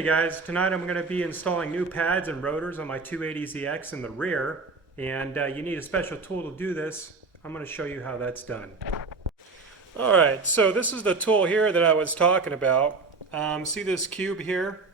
Hey guys, tonight I'm going to be installing new pads and rotors on my 280ZX in the rear, and you need a special tool to do this. I'm going to show you how that's done. Alright, so this is the tool here that I was talking about. See this cube here?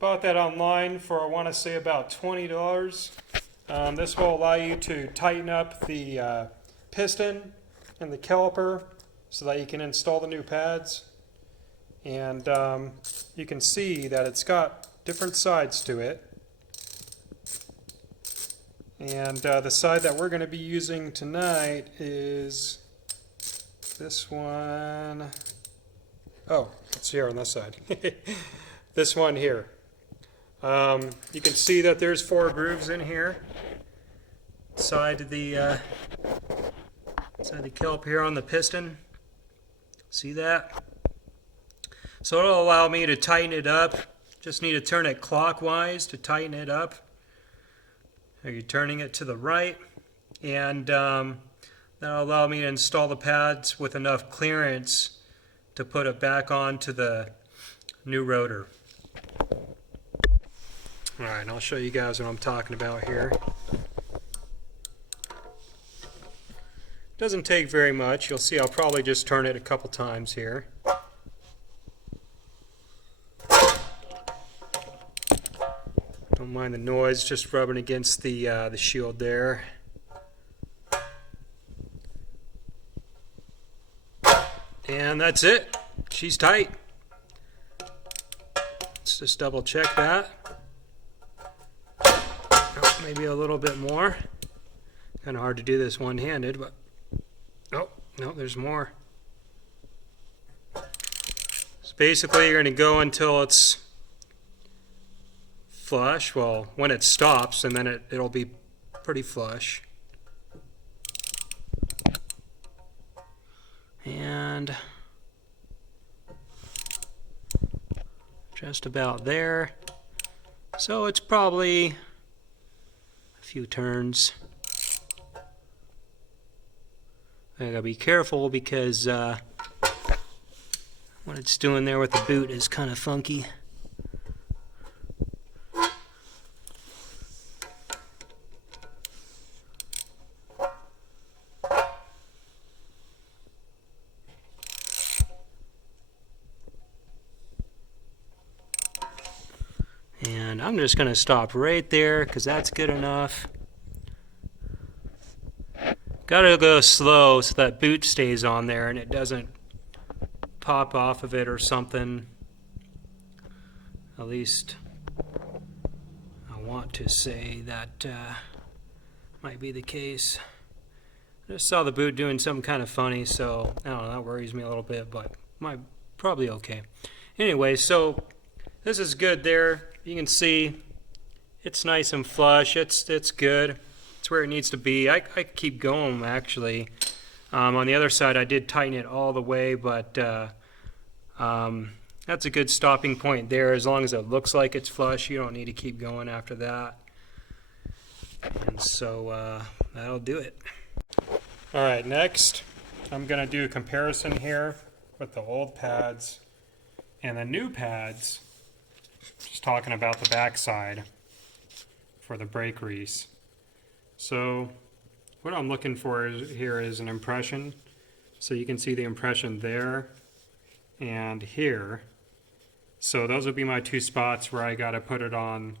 Bought that online for, I want to say, about $20. This will allow you to tighten up the piston and the caliper so that you can install the new pads. And you can see that it's got different sides to it. And the side that we're going to be using tonight is this one. Oh, it's here on this side. This one here. You can see that there's 4 grooves in here. Side of the caliper here on the piston. See that? So it'll allow me to tighten it up. Just need to turn it clockwise to tighten it up. Are you turning it to the right? And that'll allow me to install the pads with enough clearance to put it back onto the new rotor. Alright, I'll show you guys what I'm talking about here. Doesn't take very much. You'll see I'll probably just turn it a couple times here. Don't mind the noise, just rubbing against the shield there. And that's it. She's tight. Let's just double check that. Oh, maybe a little bit more. Kind of hard to do this one-handed, but oh, no, there's more. So basically you're going to go until it's flush. Well, when it stops, and then it'll be pretty flush. And just about there. So it's probably a few turns. I gotta be careful because what it's doing there with the boot is kind of funky. And I'm just going to stop right there because that's good enough. Gotta go slow so that boot stays on there and it doesn't pop off of it or something. At least I want to say that might be the case. I just saw the boot doing something kind of funny, so I don't know, that worries me a little bit, but might probably okay. Anyway, so this is good there. You can see it's nice and flush. It's good. It's where it needs to be. I keep going actually. On the other side I did tighten it all the way, but that's a good stopping point there. As long as it looks like it's flush, you don't need to keep going after that. And so that'll do it. Alright, next I'm going to do a comparison here with the old pads and the new pads. Just talking about the back side for the brake grease. So what I'm looking for here is an impression. So you can see the impression there and here. So those would be my 2 spots where I got to put it on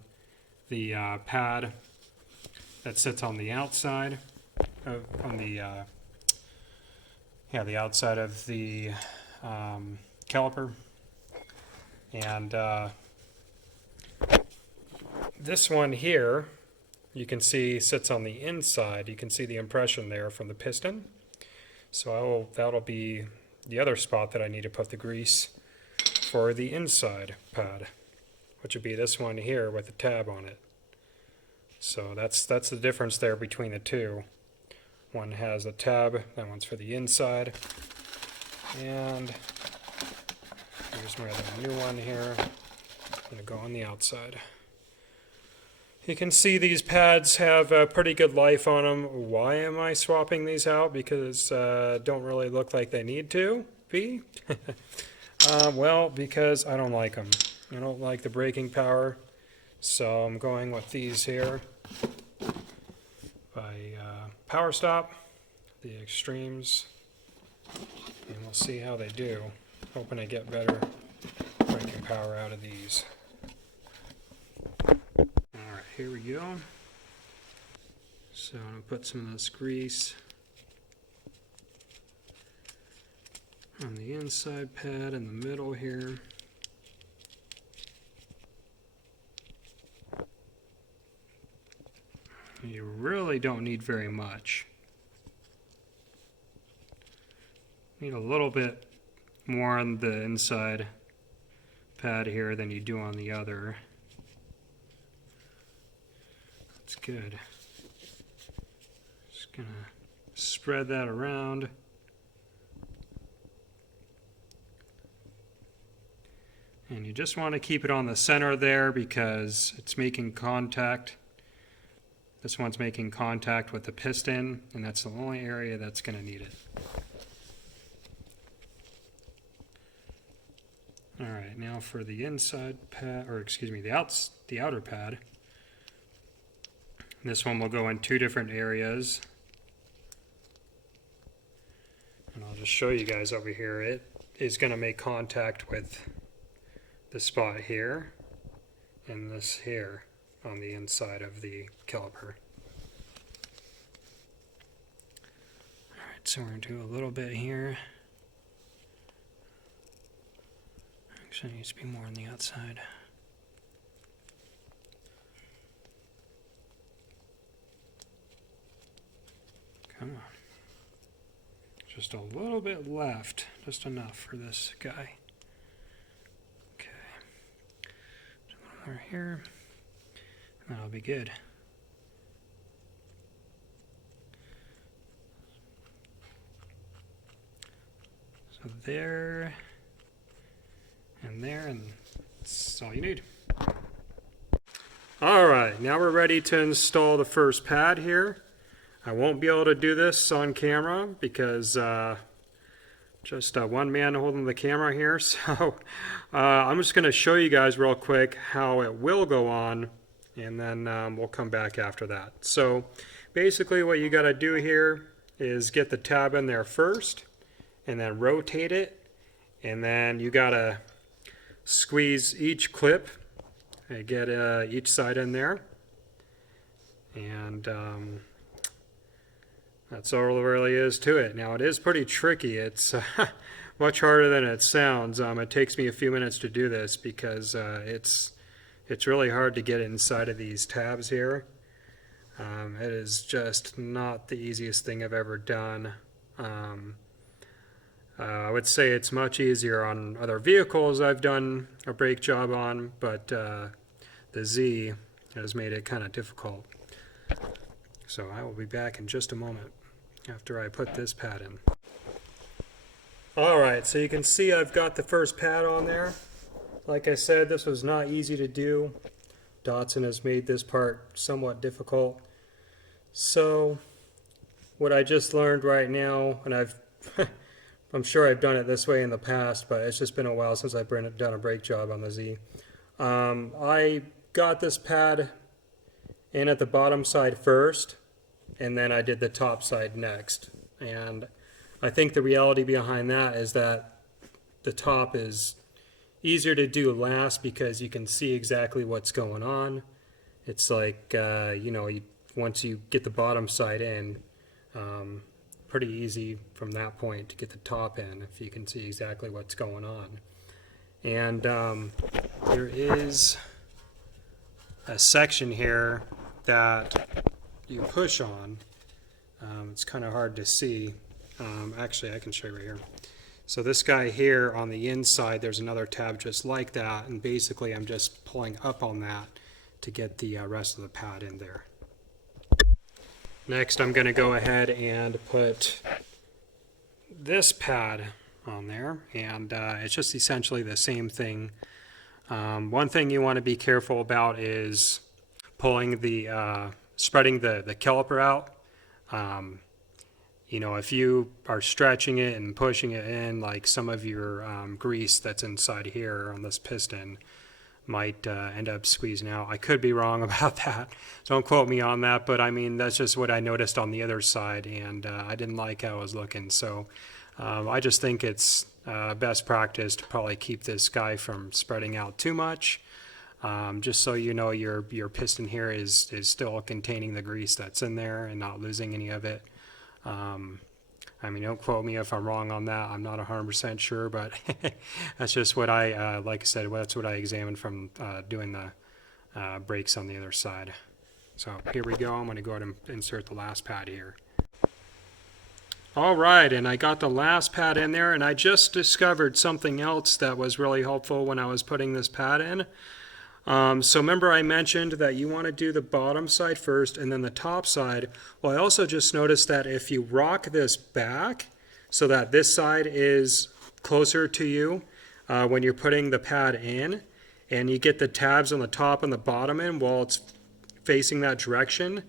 the pad that sits on the outside of, the outside of the caliper. And this one here, you can see sits on the inside. You can see the impression there from the piston. So that'll be the other spot that I need to put the grease for the inside pad, which would be this one here with the tab on it. So that's the difference there between the two. One has a tab, that one's for the inside. And here's my other new one here. I'm going to go on the outside. You can see these pads have a pretty good life on them. Why am I swapping these out? Because don't really look like they need to be. Well, because I don't like them. I don't like the braking power, so I'm going with these here by Power Stop, the Extremes, and we'll see how they do. Hoping I get better braking power out of these. Alright, here we go. So I'm going to put some of this grease on the inside pad in the middle here. You really don't need very much. Need a little bit more on the inside pad here than you do on the other. That's good. Just gonna spread that around. And you just want to keep it on the center there because it's making contact. This one's making contact with the piston, and that's the only area that's going to need it. Alright, now for the inside pad, or excuse me, the outer pad. This one will go in two different areas. And I'll just show you guys over here. It is going to make contact with the spot here and this here on the inside of the caliper. Alright, so we're going to do a little bit here. Actually, it needs to be more on the outside. Come on. Just a little bit left, just enough for this guy. Okay. A little more here. That'll be good. So there, and that's all you need. Alright, now we're ready to install the first pad here. I won't be able to do this on camera because just one man holding the camera here. So I'm just going to show you guys real quick how it will go on, and then we'll come back after that. So basically what you got to do here is get the tab in there first and then rotate it, and then you got to squeeze each clip and get each side in there, and that's all there really is to it. Now it is pretty tricky. It's much harder than it sounds. It takes me a few minutes to do this because it's really hard to get inside of these tabs here. It is just not the easiest thing I've ever done. I would say it's much easier on other vehicles I've done a brake job on, but the Z has made it kind of difficult. So I will be back in just a moment after I put this pad in. Alright, so you can see I've got the first pad on there. Like I said, this was not easy to do. Datsun has made this part somewhat difficult. So what I just learned right now, and I'm sure I've done it this way in the past, but it's just been a while since I've done a brake job on the Z. I got this pad in at the bottom side first, and then I did the top side next. And I think the reality behind that is that the top is easier to do last because you can see exactly what's going on. It's like, once you get the bottom side in, pretty easy from that point to get the top in if you can see exactly what's going on. And there is a section here that you push on. It's kind of hard to see. Actually, I can show you right here. So this guy here on the inside, there's another tab just like that, and basically I'm just pulling up on that to get the rest of the pad in there. Next, I'm going to go ahead and put this pad on there, and it's just essentially the same thing. One thing you want to be careful about is pulling spreading the caliper out. If you are stretching it and pushing it in, like some of your grease that's inside here on this piston might end up squeezing out. I could be wrong about that. Don't quote me on that, but I mean, that's just what I noticed on the other side, and I didn't like how it was looking. So I just think it's best practice to probably keep this guy from spreading out too much. Just so you know your piston here is still containing the grease that's in there and not losing any of it. I mean, don't quote me if I'm wrong on that. I'm not 100% sure, but that's just what I, like I said, that's what I examined from doing the brakes on the other side. So here we go. I'm going to go ahead and insert the last pad here. All right, and I got the last pad in there, and I just discovered something else that was really helpful when I was putting this pad in. So remember I mentioned that you want to do the bottom side first and then the top side. Well, I also just noticed that if you rock this back so that this side is closer to you when you're putting the pad in, and you get the tabs on the top and the bottom in while it's facing that direction,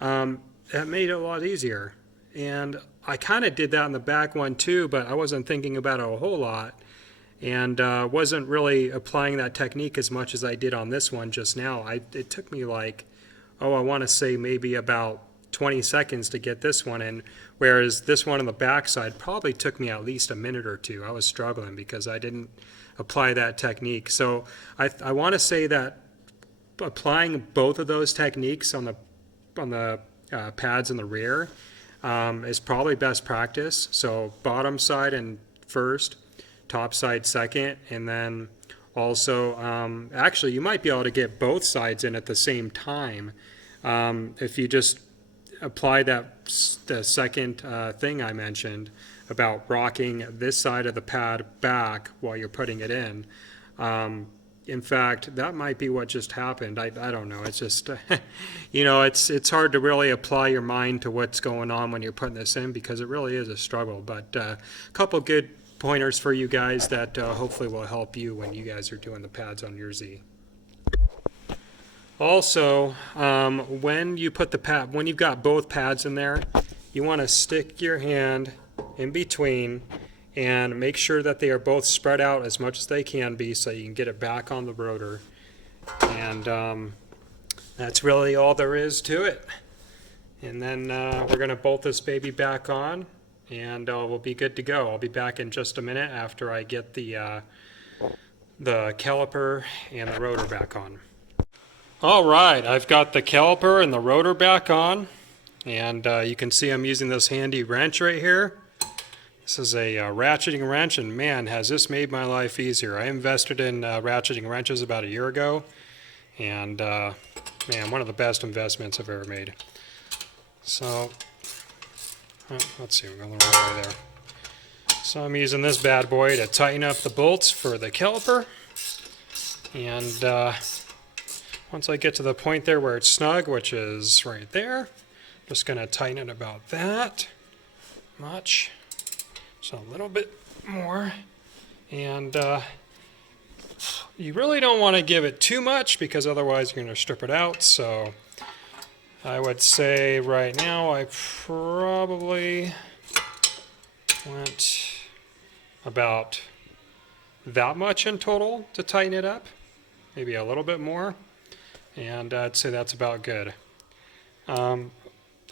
that made it a lot easier. And I kind of did that in the back one too, but I wasn't thinking about it a whole lot. And wasn't really applying that technique as much as I did on this one just now. It took me like, I want to say maybe about 20 seconds to get this one in, whereas this one on the back side probably took me at least a minute or two. I was struggling because I didn't apply that technique. So I want to say that applying both of those techniques on the pads in the rear is probably best practice. So bottom side and first, top side second, and then also actually you might be able to get both sides in at the same time if you just apply the second thing I mentioned about rocking this side of the pad back while you're putting it in. In fact, that might be what just happened. I don't know. It's just, you know, it's hard to really apply your mind to what's going on when you're putting this in because it really is a struggle. But a couple good pointers for you guys that hopefully will help you when you guys are doing the pads on your Z. Also, when you put the pad, when you've got both pads in there, you want to stick your hand in between and make sure that they are both spread out as much as they can be so you can get it back on the rotor. And that's really all there is to it. And then we're going to bolt this baby back on, and we'll be good to go. I'll be back in just a minute after I get the caliper and the rotor back on. All right, I've got the caliper and the rotor back on, and you can see I'm using this handy wrench right here. This is a ratcheting wrench, and man, has this made my life easier. I invested in ratcheting wrenches about a year ago, and man, one of the best investments I've ever made. So, let's see, we're going a little way there. So I'm using this bad boy to tighten up the bolts for the caliper, and once I get to the point there where it's snug, which is right there, I'm just going to tighten it about that much. So a little bit more, and you really don't want to give it too much because otherwise you're going to strip it out. So I would say right now I probably went about that much in total to tighten it up, maybe a little bit more, and I'd say that's about good.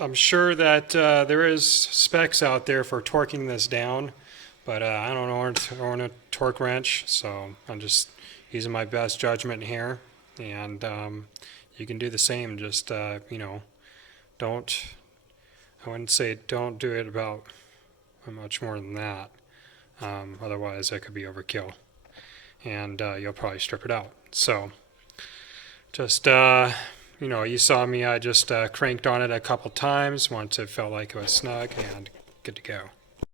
I'm sure that there is specs out there for torquing this down, but I don't own a torque wrench, so I'm just using my best judgment here. And you can do the same. Just you know, I wouldn't say don't do it about much more than that. Otherwise, that could be overkill, and you'll probably strip it out. So just you know, you saw me, I just cranked on it a couple times once it felt like it was snug and good to go.